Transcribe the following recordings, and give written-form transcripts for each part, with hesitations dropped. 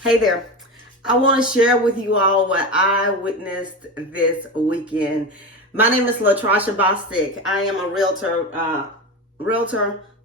Hey there. I want to share with you all what I witnessed this weekend. My name is Latroshia.bostic. I am a realtor,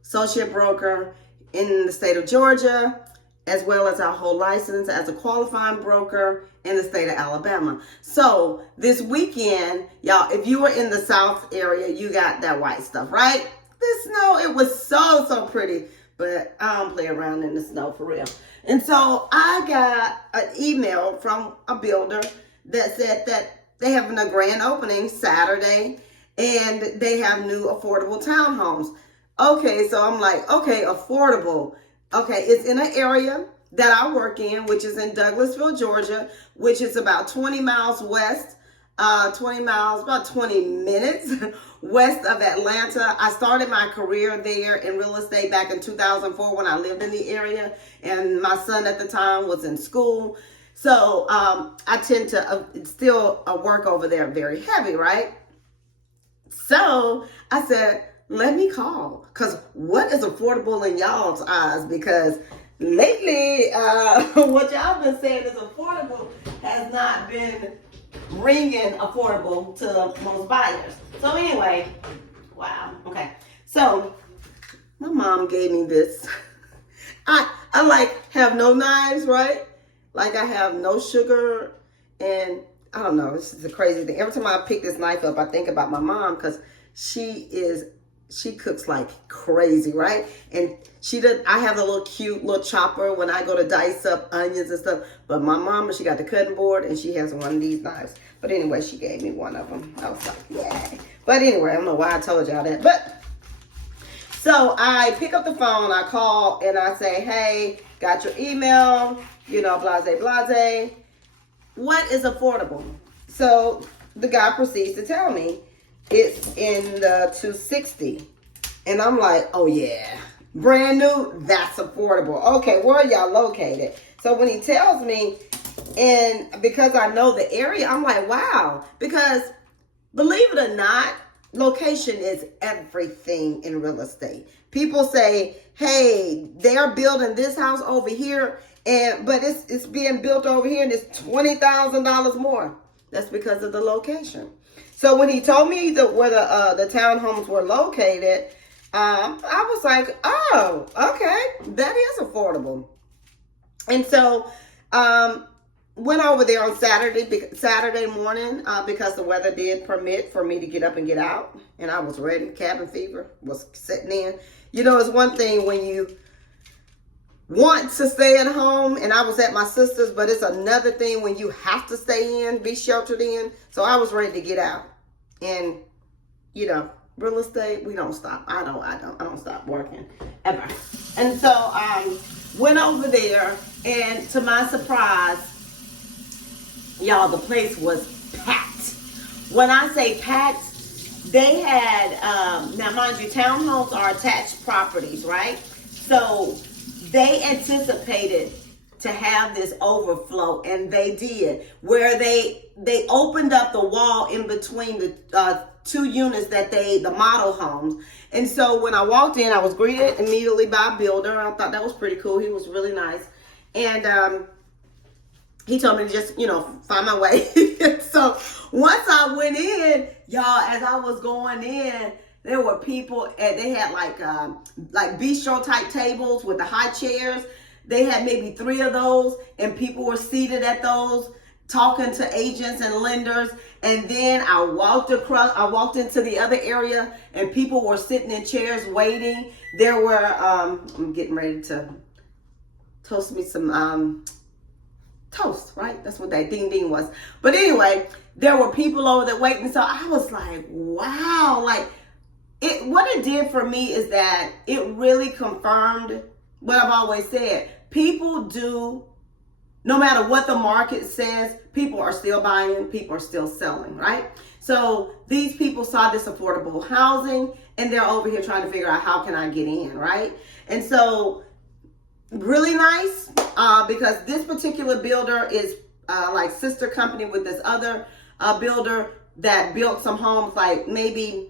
associate broker in the state of Georgia, as well as a whole license as a qualifying broker in the state of Alabama. So this weekend, y'all, if you were in the South area, you got that white stuff, right? The snow, it was so pretty, but I don't play around in the snow for real. And so I got an email from a builder that said that they having a grand opening Saturday and they have new affordable townhomes. Okay, so I'm like, okay, affordable. Okay, it's in an area that I work in, which is in Douglasville, Georgia, which is about 20 miles west, 20 miles, about 20 minutes west of Atlanta. I started my career there in real estate back in 2004 when I lived in the area, and my son at the time was in school. So I tend to still work over there very heavy, right? So I said, let me call, because what is affordable in y'all's eyes? Because lately, what y'all been saying is affordable has not been ringing affordable to most buyers. So anyway, wow, okay. So my mom gave me this. I like have no knives, right? Like I have no sugar, and I don't know, this is a crazy thing. Every time I pick this knife up, I think about my mom, because she cooks like crazy, right? And I have a little cute little chopper when I go to dice up onions and stuff. But my mama, she got the cutting board and she has one of these knives. But anyway, she gave me one of them. I was like, yay. But anyway, I don't know why I told y'all that. But so I pick up the phone, I call, and I say, hey, got your email, blase. What is affordable? So the guy proceeds to tell me it's in the 260. And I'm like, oh yeah, brand new, that's affordable. Okay, where are y'all located? So when he tells me, and because I know the area, I'm like, wow. Because believe it or not, location is everything in real estate. People say, hey, they're building this house over here, but it's being built over here and it's $20,000 more. That's because of the location. So when he told me where the townhomes were located, I was like, oh, okay, that is affordable. And so went over there on Saturday morning because the weather did permit for me to get up and get out. And I was ready. Cabin fever was setting in. It's one thing when you want to stay at home, and I was at my sister's, but it's another thing when you have to stay in, be sheltered in. So I was ready to get out. And, real estate, we don't stop. I don't stop working ever. And so went over there, and to my surprise, y'all, the place was packed. When I say packed, they had, now mind you, townhomes are attached properties, right? So they anticipated to have this overflow, and they did, where they opened up the wall in between the two units the model homes. And so when I walked in, I was greeted immediately by a builder. I thought that was pretty cool. He was really nice. And he told me to just, find my way. So once I went in, y'all, as I was going in, there were people, and they had like bistro type tables with the high chairs. They had maybe 3 of those, and people were seated at those, talking to agents and lenders. And then I walked into the other area, and people were sitting in chairs waiting. There were, I'm getting ready to toast me some toast, right? That's what that ding ding was. But anyway, there were people over there waiting. So I was like, wow, what it did for me is that it really confirmed what I've always said. People do, no matter what the market says, people are still buying, people are still selling, right? So these people saw this affordable housing, and they're over here trying to figure out, how can I get in, right? And so really nice, because this particular builder is like sister company with this other builder that built some homes like maybe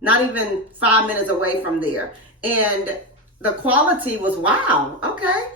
not even 5 minutes away from there. And the quality was wow. Okay.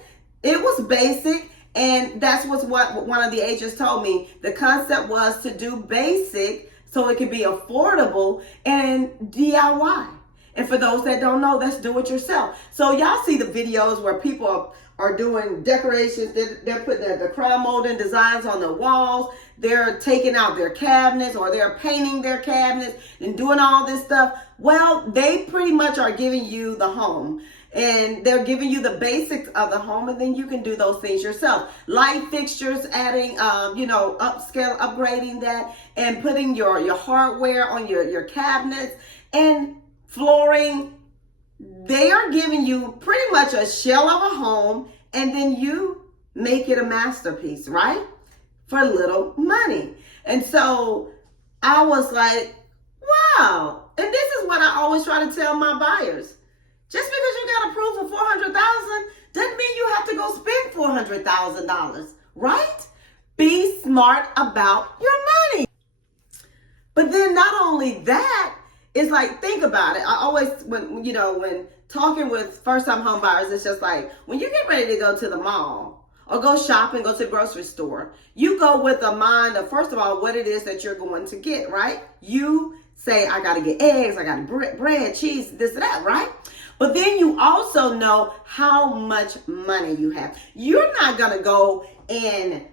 It was basic, And that's what one of the agents told me. The concept was to do basic so it could be affordable and DIY. And for those that don't know, that's do it yourself. So y'all see the videos where people are doing decorations. They're putting the crown molding designs on the walls. They're taking out their cabinets, or they're painting their cabinets and doing all this stuff. Well, they pretty much are giving you the home. And they're giving you the basics of the home, and then you can do those things yourself. Light fixtures, adding, upgrading that, and putting your hardware on your cabinets, and flooring. They are giving you pretty much a shell of a home, and then you make it a masterpiece, right? For little money. And so I was like, wow. And this is what I always try to tell my buyers. Just because you got approved for $400,000 doesn't mean you have to go spend $400,000, right? Be smart about your money. But then not only that, it's like, think about it. I always, when talking with first-time home buyers, it's just like, when you get ready to go to the mall or go shopping, go to the grocery store, you go with a mind of, first of all, what it is that you're going to get, right? You say, I got to get eggs, I got bread, cheese, this and that, right? But then you also know how much money you have. You're not going to go and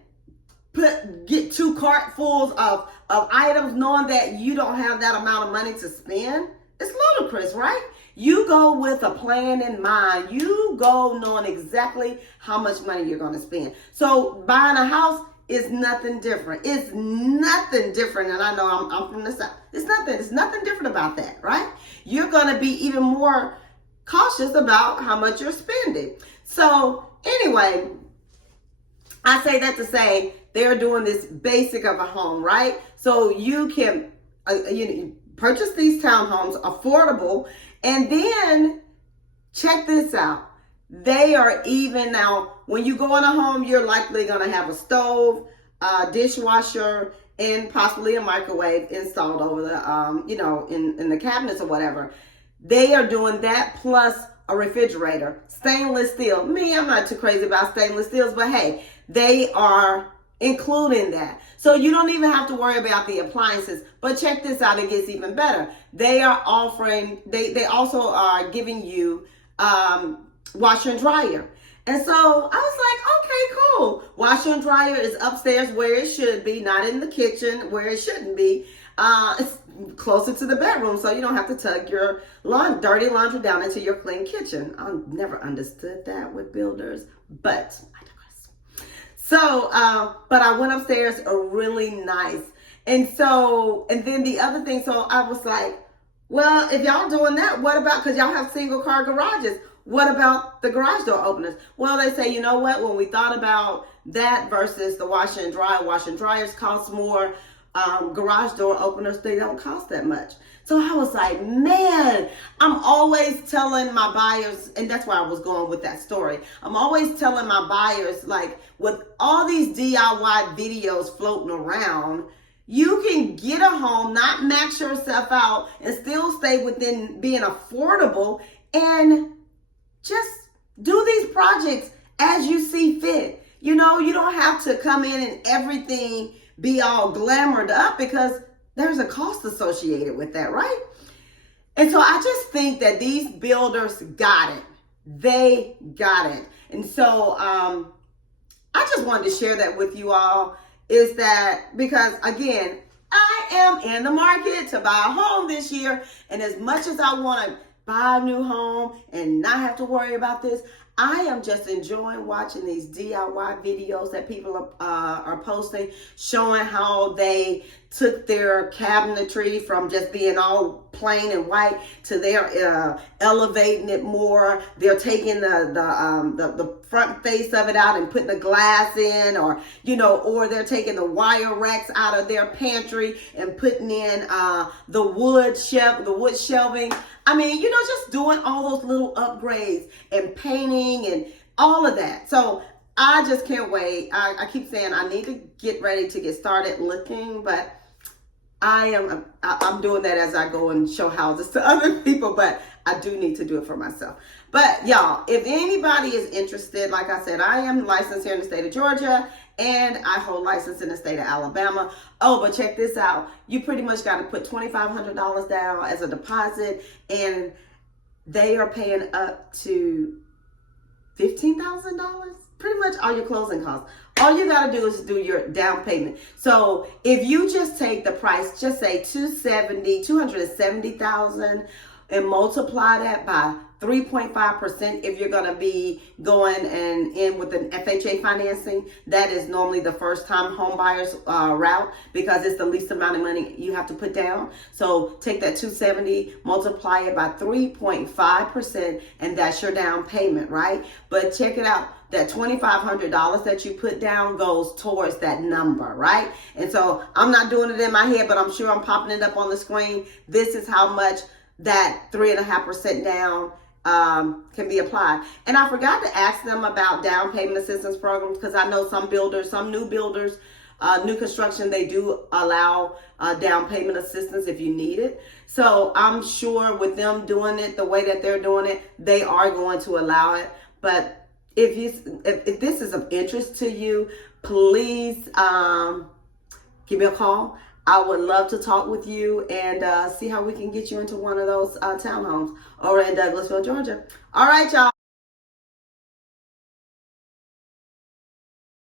get 2 cartfuls of items knowing that you don't have that amount of money to spend. It's ludicrous, right? You go with a plan in mind. You go knowing exactly how much money you're going to spend. So buying a house is nothing different. It's nothing different. And I know I'm from the South. It's nothing different about that, right? You're going to be even more cautious about how much you're spending. So anyway, I say that to say they're doing this basic of a home, right? So you can purchase these townhomes affordable, and then check this out. They are even now, when you go in a home, you're likely going to have a stove, a dishwasher, and possibly a microwave installed over the, in the cabinets or whatever. They are doing that plus a refrigerator, stainless steel. Me, I'm not too crazy about stainless steels, but hey, they are including that. So you don't even have to worry about the appliances. But check this out, it gets even better. They are offering, they also are giving you washer and dryer. And so I was like, okay, cool. Washer and dryer is upstairs where it should be, not in the kitchen where it shouldn't be. It's closer to the bedroom, so you don't have to tug your dirty laundry down into your clean kitchen. I never understood that with builders, but I digress. So, but I went upstairs, really nice. And then the other thing, so I was like, well, if y'all doing that, what about, because y'all have single car garages, what about the garage door openers? Well, they say, you know what, when we thought about that versus the washer and dryers cost more. Garage door openers, they don't cost that much. So I was like, man, I'm always telling my buyers, and that's where I was going with that story. I'm always telling my buyers, like, with all these DIY videos floating around, you can get a home, not max yourself out, and still stay within being affordable, and just do these projects as you see fit. You don't have to come in and everything be all glamored up, because there's a cost associated with that, right? And so I just think that these builders got it. They got it. And so I just wanted to share that with you all, is that because, again, I am in the market to buy a home this year. And as much as I want to buy a new home and not have to worry about this, I am just enjoying watching these DIY videos that people are posting, showing how they took their cabinetry from just being all plain and white to they're elevating it more. They're taking the front face of it out and putting the glass in, or they're taking the wire racks out of their pantry and putting in the wood shelving. I mean, just doing all those little upgrades and painting and all of that. So I just can't wait. I keep saying I need to get ready to get started looking, but I'm doing that as I go and show houses to other people, but I do need to do it for myself. But y'all, if anybody is interested, like I said, I am licensed here in the state of Georgia, and I hold license in the state of Alabama. Oh, but check this out. You pretty much got to put $2,500 down as a deposit, and they are paying up to $15,000. Pretty much all your closing costs. All you got to do is do your down payment. So if you just take the price, just say 270,000 and multiply that by 3.5%, if you're going to be going and in with an FHA financing, that is normally the first time home buyers route, because it's the least amount of money you have to put down. So take that 270, multiply it by 3.5%, and that's your down payment, right? But check it out. That $2,500 that you put down goes towards that number, right? And so I'm not doing it in my head, but I'm sure I'm popping it up on the screen. This is how much that 3.5% down can be applied. And I forgot to ask them about down payment assistance programs, because I know some builders, some new builders, new construction, they do allow down payment assistance if you need it. So I'm sure with them doing it the way that they're doing it, they are going to allow it. But if this is of interest to you, please give me a call. I would love to talk with you and see how we can get you into one of those townhomes over in Douglasville, Georgia. All right, y'all.